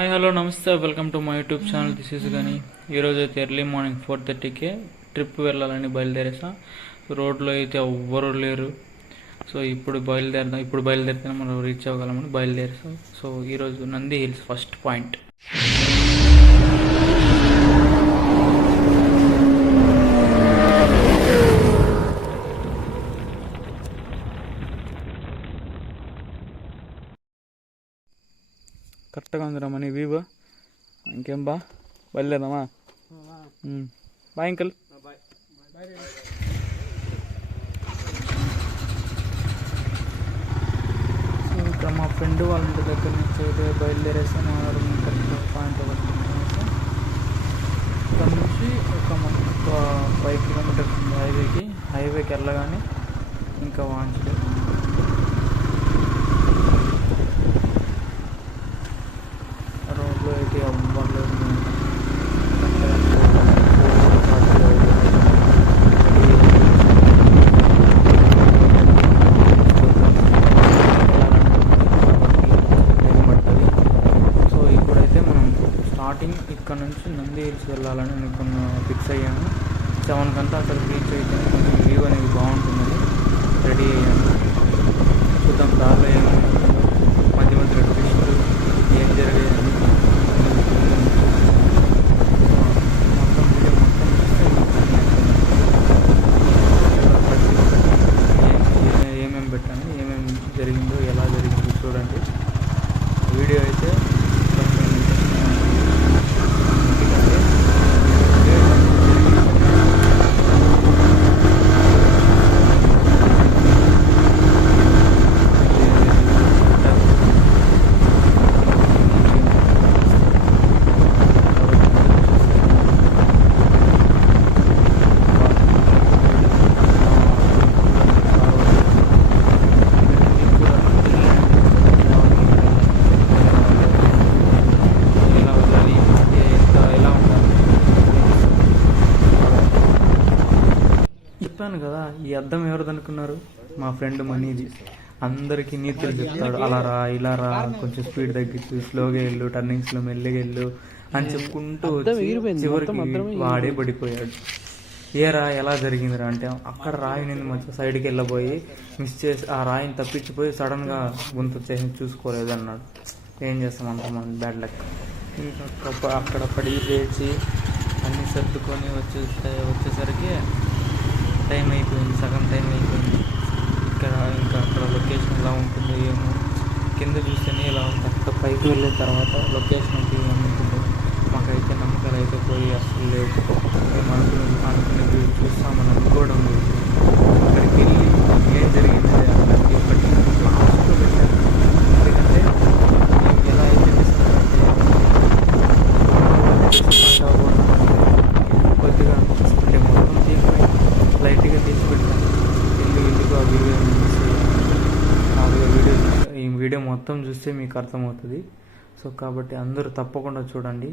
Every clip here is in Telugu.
హాయ్ హలో నమస్తే, welcome to my YouTube channel. This is కానీ ఈరోజు అయితే ఎర్లీ మార్నింగ్ 4:30కే ట్రిప్ వెళ్ళాలని బయలుదేరేసా. రోడ్లో అయితే ఎవ్వరూ లేరు. సో ఇప్పుడు బయలుదేరితే మనం రీచ్ అవ్వగలమని బయలుదేరేసాం. సో ఈరోజు నంది హిల్స్ ఫస్ట్ పాయింట్. కరెక్ట్గా ఉందిరా మనీ వీవో. ఇంకేం బా బయలుదేరదామా? Bye uncle. సో ఇక్కడ మా ఫ్రెండ్ వాళ్ళ ఇంటి దగ్గర నుంచి అయితే బయలుదేరేసాను. కరెక్ట్ పాయింట్ ఇక్కడ నుంచి ఒక 5 కిలోమీటర్స్ ఉంది హైవేకి వెళ్ళగానే ఇంకా వాంచలేదు. రోడ్లో అయితే అవ్వలేదు. సో ఇప్పుడైతే మనం స్టార్టింగ్ ఇక్కడ నుంచి నంది హిల్స్ వెళ్ళాలని ఫిక్స్ అయ్యాను. 7 కంతా అక్కడ రీచ్ అయితే కొంచెం వ్యూ అనేది బాగుంటుంది. రెడీ అయ్యాను. చూద్దాం దారిలో ఏమో మధ్య మధ్య ట్విస్టులు ఏం జరిగాయని మొత్తం వీడియో ఏమేమి పెట్టాను, ఏమేమి జరిగిందో, ఎలా జరిగిందో చూడండి. వీడియో అయితే కొంచెం చెప్పాను కదా. ఈ అద్దం ఎవరిది అనుకున్నారు? మా ఫ్రెండ్ మనీది. అందరికీ నీతులు చెప్తాడు. అలా రా, ఇలా రా, కొంచెం స్పీడ్ తగ్గించు, స్లోగా వెళ్ళు, టర్నింగ్స్లో మెల్లిగా వెళ్ళు అని చెప్పుకుంటూ చివరికి వాడే పడిపోయాడు. ఏరా ఎలా జరిగిందిరా అంటే, అక్కడ రాయిని మంచిగా సైడ్కి వెళ్ళబోయి మిస్ చేసి ఆ రాయిని తప్పించిపోయి సడన్గా గుంత చేసి చూసుకోలేదు అన్నాడు. ఏం చేస్తాం, అంత మన బ్యాడ్ లక్. ఇంకా అక్కడ పడి లేచి అన్నీ సర్దుకొని వచ్చేసరికి టైం అయిపోయింది, సగం టైం అయిపోయింది. ఇంకా అక్కడ లొకేషన్ ఎలా ఉంటుందో ఏమో, కింద చూస్తేనే ఇలా ఉంది. అక్కడ పైకి వెళ్ళిన తర్వాత లొకేషన్ అయితే ఏముంటుందో మాకైతే నమ్మకాలు అయితే పోయి అసలు లేవు. మేము అనుకునేది చూస్తామని అనుకోవడం లేదు. అక్కడికి వెళ్ళి ఏం జరిగింది అక్కడికి ఒకటి లాస్ట్లో పెట్టారు. ఎందుకంటే ఎలా అయితే డిసప్పాయింట్ కొద్దిగా అంటే మొత్తం తీసిపోయి లైట్గా తీసి పెట్టాను. ఇల్లుగా ఈ వీడియో మొత్తం చూస్తే మీకు అర్థమవుతుంది. సో కాబట్టి అందరూ తప్పకుండా చూడండి.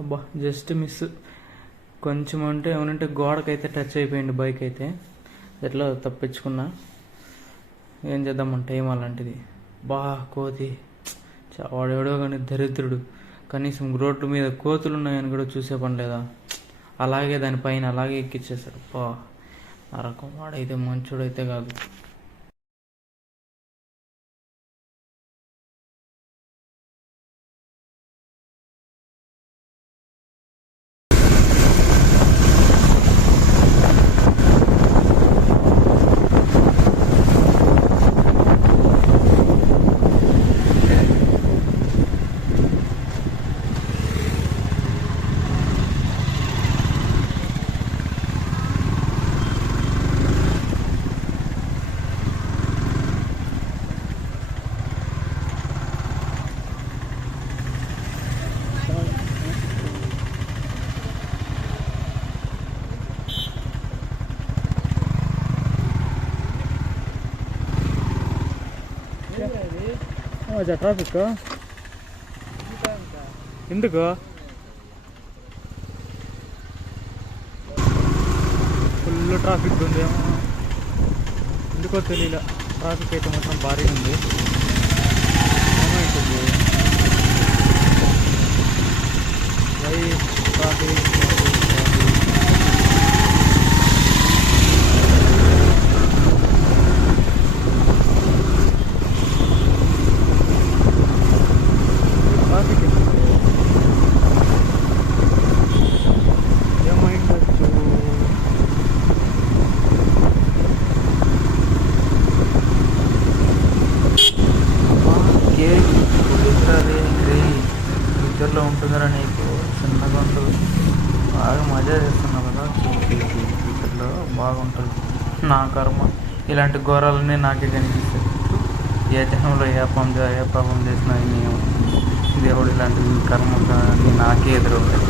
అబ్బా జస్ట్ మిస్. కొంచెం అంటే ఏమనంటే గోడకైతే టచ్ అయిపోయింది బైక్ అయితే. ఎట్లా తప్పించుకున్నా. ఏం చేద్దామంటే ఏం అలాంటిది. కోతి వాడెవడో కానీ దరిద్రుడు. కనీసం రోడ్డు మీద కోతులు ఉన్నాయని కూడా చూసే పని లేదా. అలాగే దానిపైన అలాగే ఎక్కిచ్చేశాడు. ఆ రకం వాడైతే మంచోడైతే కాదు. ట్రాఫిక్ ఎందుకు ఫుల్ ట్రాఫిక్ ఉందేమో, ఎందుకో తెలియలే. ట్రాఫిక్ అయితే మాత్రం భారీగా ఉంది. ఏమైంటుంది ట్రాఫిక్? ఫ్యూచర్లో ఉంటుందిరా నీకు, చిన్నగా ఉంటుంది, బాగా మజా చేస్తున్నావు కదా, ఫ్యూచర్లో బాగుంటుంది. నా కర్మ ఇలాంటి ఘోరాలన్నీ నాకే కనిపిస్తాయి. ఏ జనంలో ఏ పాపం చేసినా నేను దేవుడు ఇలాంటి కర్మ నాకే ఎదురవుతాయి.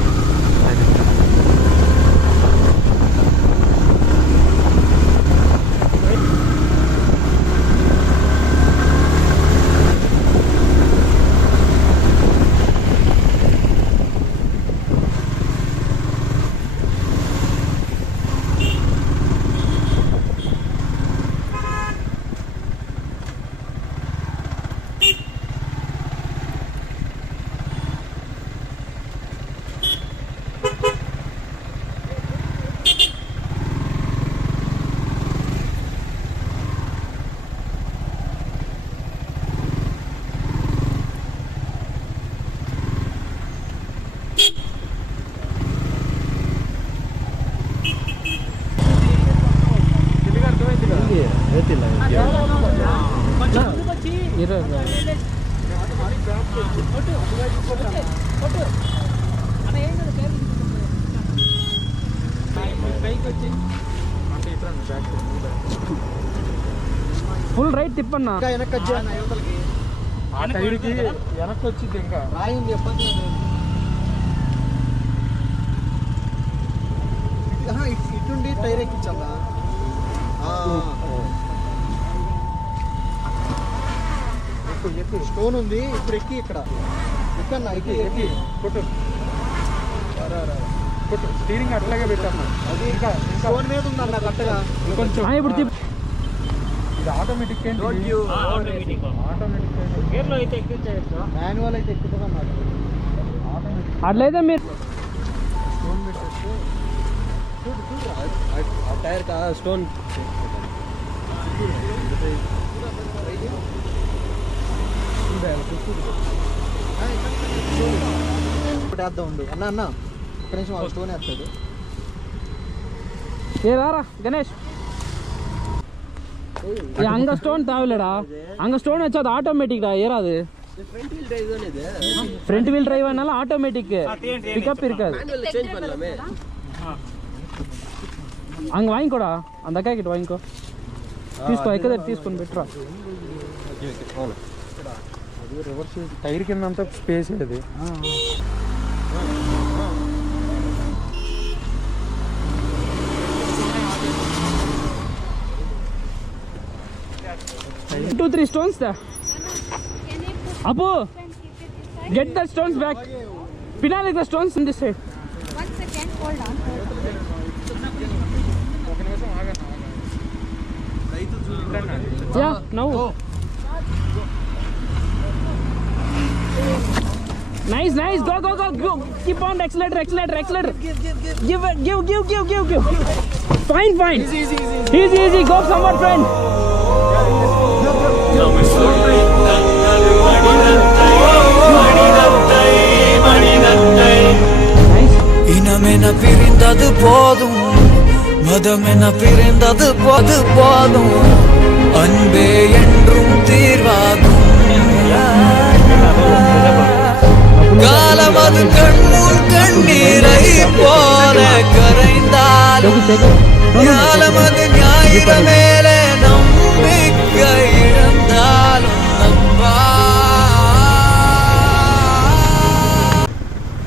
ఫుల్ రైట్ తిప్పన్నా, వెనక్కి వచ్చింది. ఇంకా రాయింది ఇటుండి టైర్ ఎక్కించాలా? స్టోన్ ఉంది ఇప్పుడు, ఎక్కి ఇక్కడ ఎక్కన్నా ఎక్కి కొట్టు కొట్టు. స్టీరింగ్ అట్లాగే పెట్టాను, అది ఇంకా స్టోన్ మీద ఉందన్న కరెక్ట్గా. ఇంకొంచెం ఇప్పుడు ఇది ఆటోమేటిక్ గేర్లో అయితే ఎక్కించవచ్చు, మాన్యువల్ అయితే ఎక్కుతుందన్నారు. అట్లయితే మీరు స్టోన్ పెట్టేస్తే ఆ టైర్ కా స్టోన్ వేద్దాం ఉండు అన్న. అన్న ఒక్క నిమిషం, స్టోన్ వేస్తాడు. ఏ రారా గణేష్, அங்க ஸ்டோன் தேவையில்லடா, அங்க ஸ்டோன் வச்சா அது ஆட்டோமேட்டிக்டா ஏறாது. ஃப்ரண்ட் வீல் டிரைவ் தானே இது, ஃப்ரண்ட் வீல் டிரைவ் ஆனால ஆட்டோமேட்டிக் பிக்கப் இருக்காது. மேனுவல் சேஞ்ச் பண்ணலாமே. அங்க வாங்கிக்கோடா, அந்த அக்கா கிட்ட வாங்கிக்கோ, తీసుకో ఎక్కడే తీసుకొని పెట్టరా. అది రివర్స్ టైర్ కింద అంతా స్పేస్ అది. 2-3 stones there. Apu, get the stones back. Pinalik the stones in this side. 1 second, hold on. Yeah, now. Nice, nice. Go, go, go, go. Keep on accelerator, accelerator, accelerator. Give. Fine, fine. Easy. Go somewhere, friend. இனமென பிரிந்தது போதும், மதமென பிரிந்தது போதும், அன்பே என்றும் தீர்வாகும். காலமது கண்முள் கண்ணீரை போல கரைந்தாலும், காலமது ஞாயிற மேலே நம்பிக்கை இழந்தாலும் நம்பா.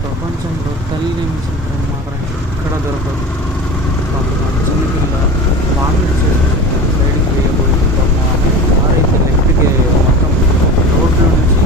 ప్రపంచంలో తల్లి మించిన ప్రేమ మాత్రం ఎక్కడ దొరకదు. చిన్న కింద వామిట్ చేసి సైడ్కి వేయబోయింది. ఆరైతే లెఫ్ట్కి మొత్తం రోడ్లో నుంచి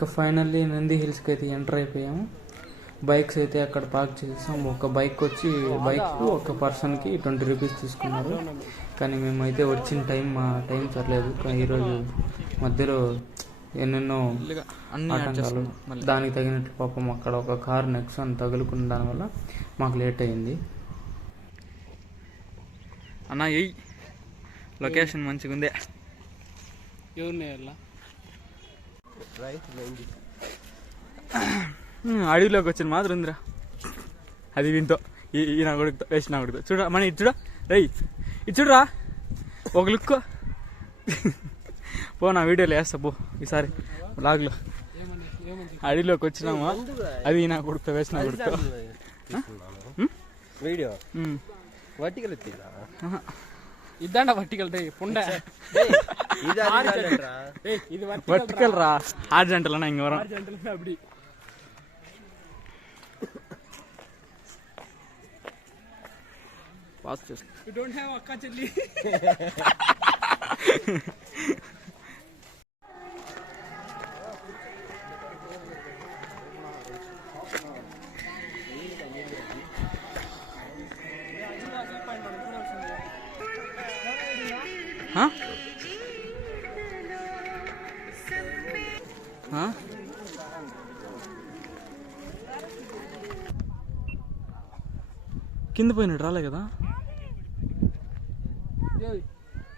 ఇక ఫైనల్లీ నంది హిల్స్కి అయితే ఎంటర్ అయిపోయాము. బైక్స్ అయితే అక్కడ పార్క్ చేసాం. ఒక బైక్ వచ్చి ఒక పర్సన్కి 20 రూపీస్ తీసుకున్నారు. కానీ మేమైతే వచ్చిన మా టైం సర్లేదు. కానీ ఈరోజు మధ్యలో ఎన్నెన్నో ఆటంకాలు, దానికి తగినట్లు పాపం అక్కడ ఒక కార్ నెక్సాన్ తగులుకున్న దానివల్ల మాకు లేట్ అయింది. అన్న లొకేషన్ మంచిగా ఉంది. అడవిలోకి వచ్చిన మాత్రం ఉందిరా. అది వింతో ఈ నా కొడుకుతో వేసి నా కొడుకుతో చూడ మన ఇది చూడ రై ఇది చూడరా ఒక లుక్ పో. నా వీడియోలో వేస్తా పో ఈసారి బ్లాగ్లో. అడవిలోకి వచ్చినామా అది నా కొడుకుతో వేసి నా కొడుకుతో వీడియో ఇదండ వర్టికల్ వర్టికల్ రా హార్జెంటల్ అన్న ఇంక వరం அப்படி పాస్ చేస్తా. యు డోంట్ హావ్ అక్క చెల్లి. కింద పోయినట్టు రాలే కదా.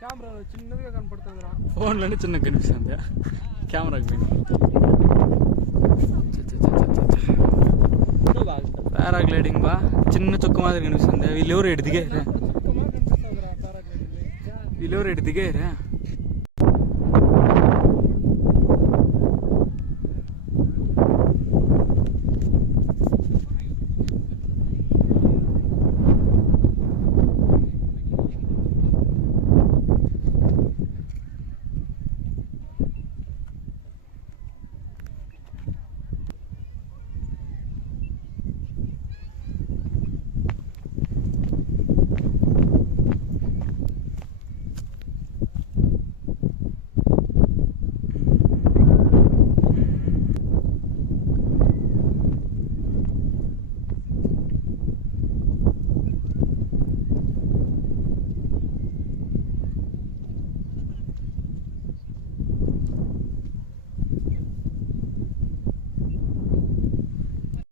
కెమెరా చిన్నగా కనపడుతుందిరా. ఫోన్లోనే చిన్నగా కనిపిస్తుంది కెమెరాకి పోయింది. పారాగ్లైడింగ్ బా చిన్న చుక్క మాదిరి కనిపిస్తుంది. వీళ్ళెవరు ఎటు దిగారా?